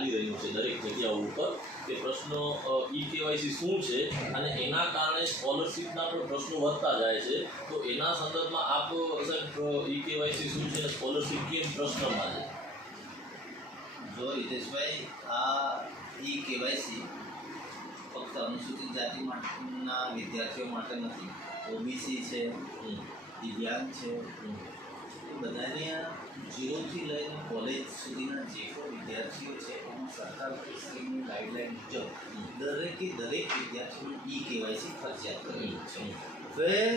ચાલી રહ્યું છે દરેક જગ્યાઓ ઉપર કે પ્રશ્નો ઈ કેવાયસી શું છે અને એના કારણે સ્કોલરશિપના પણ પ્રશ્નો વધતા જાય છે. તો એના સંદર્ભમાં આપ સાહેબ ઈ કેવાયસી શું છે સ્કોલરશીપ કેમ પ્રશ્નમાં છે? જો હિતેશભાઈ આ ઈ કેવાયસી ફક્ત અનુસૂચિત જાતિ માટેના વિદ્યાર્થીઓ માટે નથી. ઓબીસી છે દિવ્યાંગ છે એ બધાને આ ઝીરોથી લઈને કોલેજ સુધીના જે પણ વિદ્યાર્થીઓ છે સરકાર શ્રીની ગાઈડલાઈન મુજબ દરેકે દરેક વિદ્યાર્થીનું ઈ કેવાયસી ફરજિયાત કરેલું છે. હવે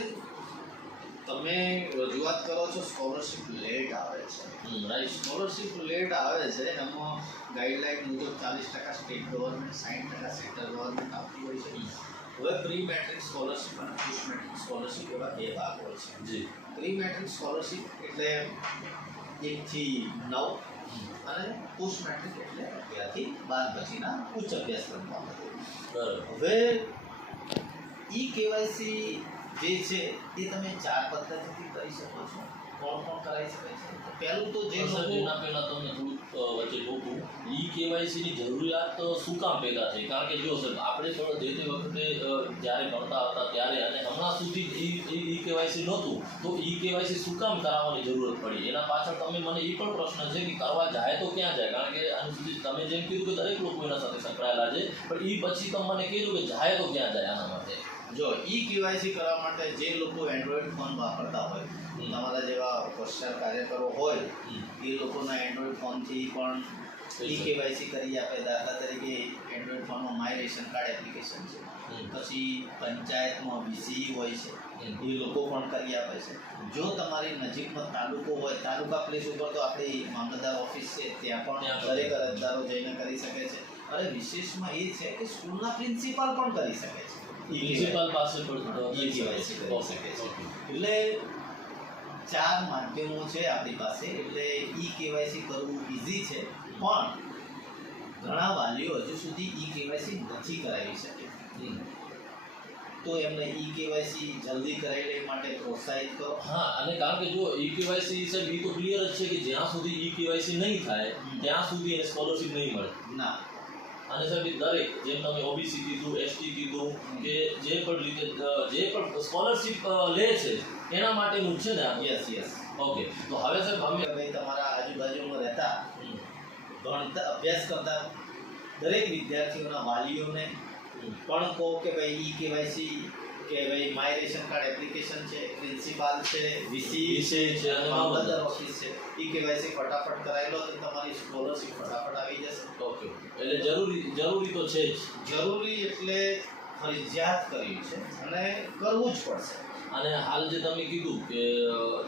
તમે રજૂઆત કરો છો સ્કોલરશિપ લેટ આવે છે. રાઈટ સ્કોલરશિપ લેટ આવે છે એમાં ગાઈડલાઈન મુજબ ચાલીસ ટકા સ્ટેટ ગવર્મેન્ટ સાઠ ટકા સેન્ટ્રલ ગવર્મેન્ટ આપતી હોય છે. હવે પ્રી મેટ્રિક સ્કોલરશિપ અને પોસ્ટ મેટ્રિક સ્કોલરશિપ એવા બે ભાગ હોય છે. જી. પ્રી મેટ્રિક સ્કોલરશિપ એટલે એકથી નવ અને પોસ્ટ મેટ્રિક એટલે અગિયારથી બાર પછીના ઉચ્ચ અભ્યાસક્રમ બાબતે બરાબર. હવે ઈ કેવાયસી જે છે એ તમે ચાર પદ્ધતિથી કરી શકો છો. કોણ કોણ કરાવી શકાય છે? તો પહેલું તો જે એના પહેલાં તમને થોડુંક વચ્ચે ઈ કેવાયસીની જરૂરિયાત શું કામ પેદા થઈ? કારણ કે જો સર આપણે થોડો જે તે વખતે જ્યારે ભણતા હતા ત્યારે અને હમણાં સુધી ઈ ઈ કેવાયસી નહોતું, તો ઈ કેવાયસી શું કામ કરાવવાની જરૂરત પડી? એના પાછળ તમે મને એ પણ પ્રશ્ન છે કે કરવા જાય તો ક્યાં જાય? કારણ કે સુધી તમે જેમ કીધું કે દરેક લોકો એના સાથે સંકળાયેલા છે, પણ એ પછી તમે મને કીધું કે જાય તો ક્યાં જાય આના માટે? જો ઈ કેવાયસી કરવા માટે જે લોકો એન્ડ્રોઈડ ફોન વાપરતા હોય તમારા જેવા હોશિયાર કાર્યકરો હોય એ લોકોના એન્ડ્રોઈડ ફોનથી પણ ઈ કેવાયસી કરી આપે. દાખલા તરીકે એન્ડ્રોઈડ ફોનમાં માય રેશન કાર્ડ એપ્લિકેશન છે. પછી પંચાયતમાં વીસી હોય છે. એ લોકો પણ કરી આપે છે. જો તમારી નજીકમાં તાલુકો હોય તાલુકા પ્લેસ ઉપર તો આપણી મામલતદાર ઓફિસ છે ત્યાં પણ ત્યાં પણ. દરેક અરજદારો જઈને કરી શકે છે. અને વિશેષમાં એ છે કે સ્કૂલના પ્રિન્સિપાલ પણ કરી શકે છે. પ્રિન્સિપાલ પાસે પણ ઈ કેવાયસી કરી શકે છે. એટલે ચાર માધ્યમો છે આપણી પાસે. એટલે ઈ કેવાયસી કરવું ઇઝી છે. પણ ઘણા વાલીઓ હજુ સુધી ઈ કેવાયસી નથી કરાવી શકે. તો એમને ઈ કેવાયસી જલ્દી કરાવી લે માટે પ્રોત્સાહિત કરો. હા અને કારણ કે જો ઈ કેવાયસી સાહેબ એ તો ક્લિયર જ છે કે જ્યાં સુધી ઈ કેવાયસી નહીં થાય ત્યાં સુધી એને સ્કોલરશિપ નહીં મળે. ના. અને સાહેબ દરેક જેમ તમે ઓબીસી કીધું એસટી કીધું કે જે પણ રીતે જે પણ સ્કોલરશિપ લે છે એના માટેનું છે ને? યસ યસ ઓકે તો હવે સાહેબ અમે ભાઈ તમારા આજુબાજુમાં રહેતા ભણતા અભ્યાસ કરતા દરેક વિદ્યાર્થીઓના વાલીઓને પણ કહો કે ભાઈ ઈ કેવાયસી કે ભાઈ માય રેશન કાર્ડ એપ્લિકેશન છે પ્રિન્સિપાલ છે વીસી છે મામલતદાર ઓફિસ છે. ઈ કેવાયસી ફટાફટ કરાવી લો તો તમારી સ્કોલરશિપ ફટાફટ આવી જશે. ઓકે. એટલે જરૂરી જરૂરી તો છે જ. જરૂરી એટલે ફરજિયાત કર્યું છે અને કરવું જ પડશે. અને હાલ જે તમે કીધું કે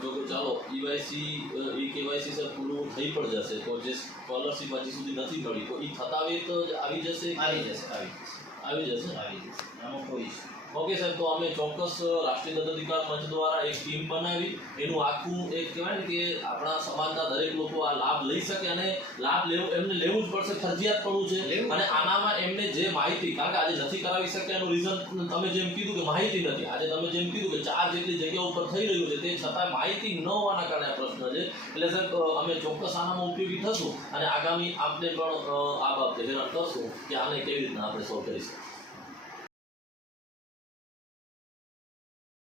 જો ચાલો ઈવાયસી ઈ કેવાયસી સર પૂરું થઈ પણ જશે તો જે સ્કોલરશિપ હજી સુધી નથી મળી તો એ થતા તો આવી જશે આવી જશે આવી જશે. આવી જશે? આવી જશે. એમાં કોઈ issue ઓકે સાહેબ તો અમે ચોક્કસ રાષ્ટ્રીય દત્તાધિકાર મંચ દ્વારા એક ટીમ બનાવી. એનું આખું એક કહેવાય ને કે આપણા સમાજના દરેક લોકો આ લાભ લઈ શકે અને લાભ લેવો એમને લેવું જ પડશે ફરજિયાત પડવું છે. અને આનામાં એમને જે માહિતી કારણ કે આજે નથી કરાવી શક્યા એનું રીઝન તમે જેમ કીધું કે માહિતી નથી આજે તમે જેમ કીધું કે ચાર જેટલી જગ્યા ઉપર થઈ રહ્યું છે તે છતાં માહિતી ન હોવાના કારણે આ પ્રશ્ન છે. એટલે સર અમે ચોક્કસ આનામાં ઉપયોગી થશું અને આગામી આપને પણ આ બાબતે હેરાન કરશું કે આને કેવી રીતના આપણે સોલ્વ કરી શકીએ.